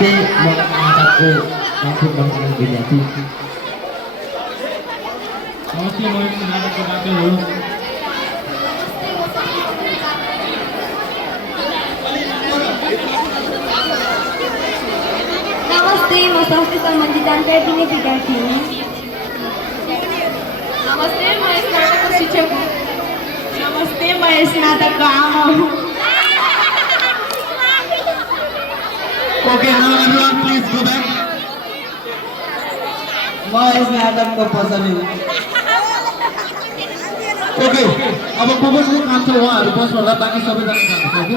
नमस्ते म नाटकको जङ्गफुट बन्ने विद्यार्थी। नमस्ते म नाटकको डाक्टर हो। नमस्ते म स्वास्थ्य सम्बन्धी जानकारी दिने विद्यार्थी हुँ। नमस्ते म यस नाटकको शिक्षक हुँ। नमस्ते म यस नाटकको आमा हुँ। Okay, now everyone please go back. म यस नाटकको पछाडि हुँ। ओके, अब को काम छ उहाँहरू बस होला, बाँकी सबैजना जान्छ कि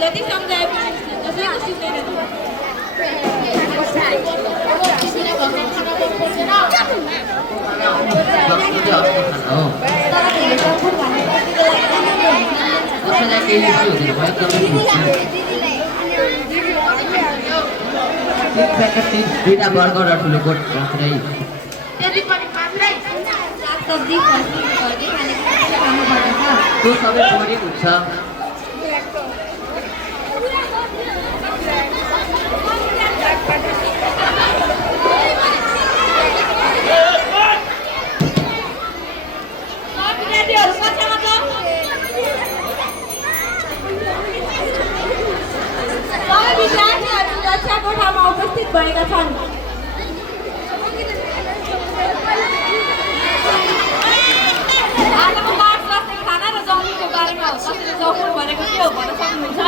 जति सम्झाए पनि कसैको सुन्दैन। दुईटा बर्गर र ठुलो कोट राख्दै त्यति पनि मात्रै सागसब्जी फलफुलहरू खानुपर्दछ। त्यो सबै बोरिङ हुन्छ। कोठामा उपस्थित भएका छन्। आजको बाढ स्वास्थ्य खाना र जङ्गलको बारेमा हो। तपाईँले जङ्गल भनेको के हो भन्न सक्नुहुन्छ?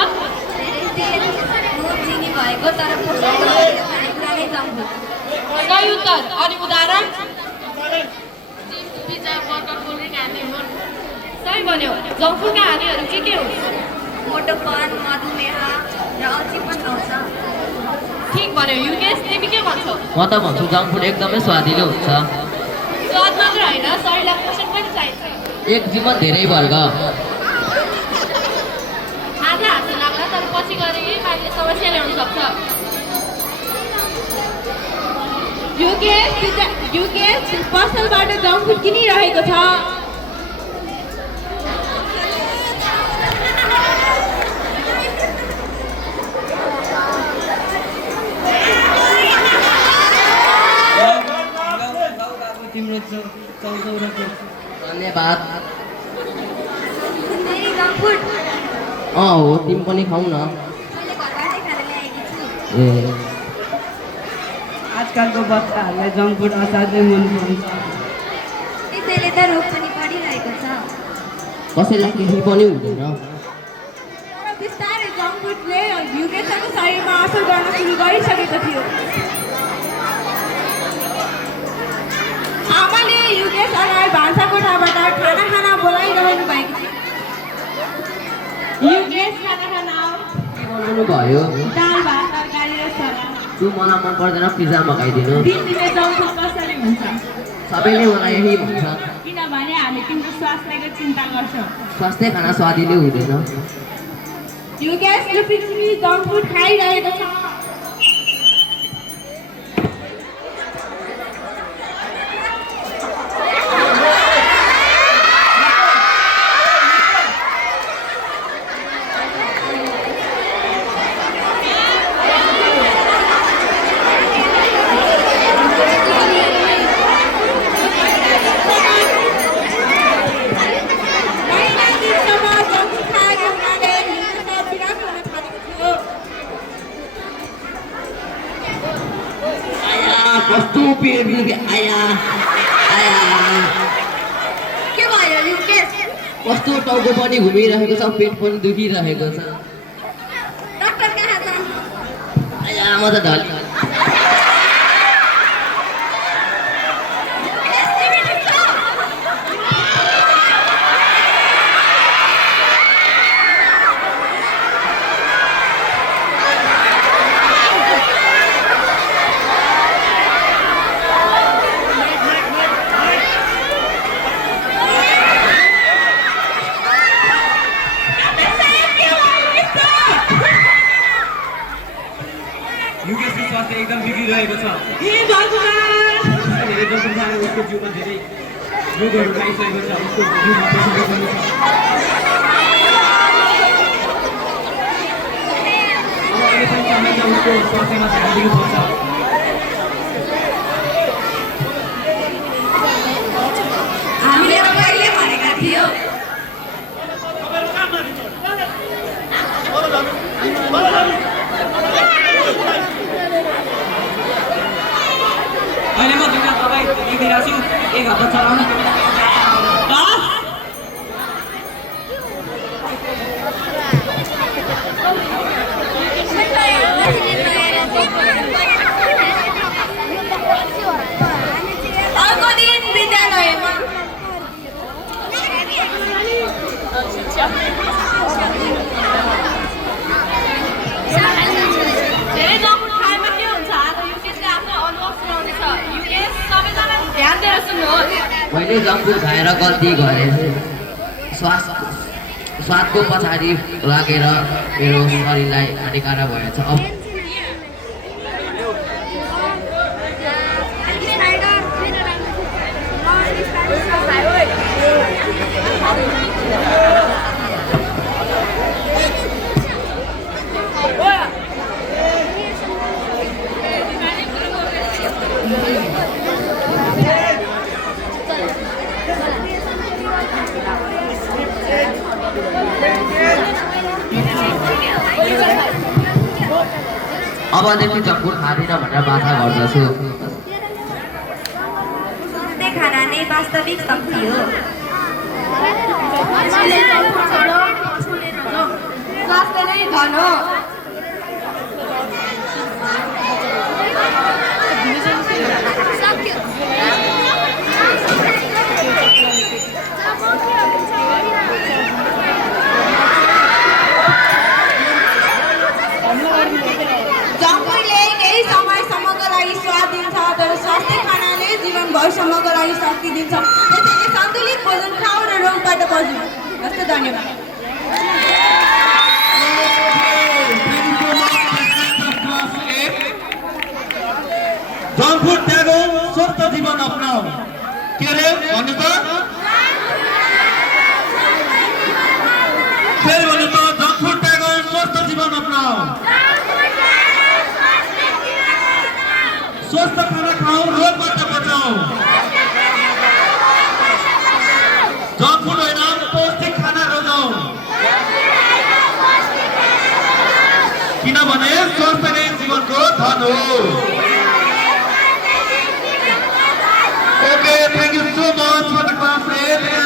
चिनी भएको तर खानेकुरा नै जङ्गफुट। सही उत्तर। अनि उदाहरण? पिज्जा, बर्गर, कोल्ड ड्रिङ्क हान्ने हुन्। सही भन्यो। जङ्गफुटका हानिहरू के हुन्? मोटोपन, मधुमेह र अल्छी पनि आउँछ। ठिक भन्यो। युकेश, तिमी के भन्छौ? म त भन्छु जङ्कफुड एकदमै स्वादिलो हुन्छ। स्वाद मात्र होइन, शरीरलाई पोषण पनि चाहिन्छ। एक जीवन धेरै वर्ग। आज हाँस्न लाग्ला तर पछि गएर यही बारेले समस्या ल्याउन सक्छ। युकेश पसलबाट जङ्कफुड किनिरहेको छ। धन्यवाद। हो तिमी पनि खाऊ न। ए आजकलको बच्चाहरूलाई जङ्क फुड असाध्यै मन पर्छ। त्यसैले त रोग पनि बढिरहेको छ। कसैलाई केही पनि हुँदैन। तर बिस्तारै जङ्क फुडले युकेशको शरीरमा असर गर्न सुरु गरिसकेको थियो। आमाले युकेशलाई भान्साकोठाबाट खाना खान बोलाइरहनु भएको थियो। युकेश खाना खान आऊ। के बनाउनु भयो? दाल भात तरकारी र सलाद। तँ मलाई मन पर्दैन, पिज्जा मगाइदिनु। दिनदिनै जङ्क फुड कसरी हुन्छ? सबैले मलाई यही भन्छ। किनभने हामी तिम्रो स्वास्थ्यको चिन्ता गर्छौँ। स्वास्थ्य खाना स्वादिलो हुँदैन। युकेशले पृथ्वी जङ्क फुड खाइरहेको छ। कस्तो पेट आया आया के भयो युकेश? कस्तो टाउको पनि घुमिरहेको छ, पेट पनि दुखिरहेको छ। डाक्टर कहाँ जानु? आया म त ढल स्वास्थ्य एकदम बिग्रिरहेको छ ए भगवान् धेरै जसको खाएर उसको जिउमा धेरै रोगहरू लागिसकेको छ उसको जिउमा प्रेसर पनि छ अब अहिले पनि चाहिन्छ उसको स्वास्थ्यमा ध्यान दिनुपर्छ हामीले त पहिले भनेका थियौ अहिले म दुईटा दबाई दिइरहेको छु एक हप्ता चलाउनु अर्को दिन विद्यालयमा धेरै जङ्क फुड खाएमा के हुन्छ आज युकेशले आफ्नो अनुभव सुनाउनेछ युकेश सबैजना ध्यान दिएर सुन्नुहोस् मैले जङ्क फुड खाएर गल्ती गरेँ स्वादको पछाडि लागेर मेरो शरीरलाई हानिकारक भएछ अब अबदेखि जङ्क फुड खाँदिनँ भनेर बाधा गर्दछु स्वास्थ्य खाना नै वास्तविक शक्ति हो स्वास्थ्य नै धन हो जङ्क फुडले केही समयसम्मको लागि स्वाद दिन्छ तर स्वास्थ्य खानाले जीवनभरसम्मको लागि शक्ति दिन्छ त्यसैले सन्तुलित भोजन खाऊ र रोगबाट बचौँ हस् धन्यवाद जङ्क फुड त्यागौँ स्वस्थ जीवन अपनाऊ के अरे भन्नु त फेरि भन्नु त जङ्क फुड त्यागौँ स्वस्थ जीवन अपनाऊ स्वस्थ खाना खाऊ रोगबाट बचाऊ जङ्क फुड होइन पौष्टिक खाना रोजाऊ किनभने स्वस्थ नै जीवनको धन हो Okay, thank you so much for the class.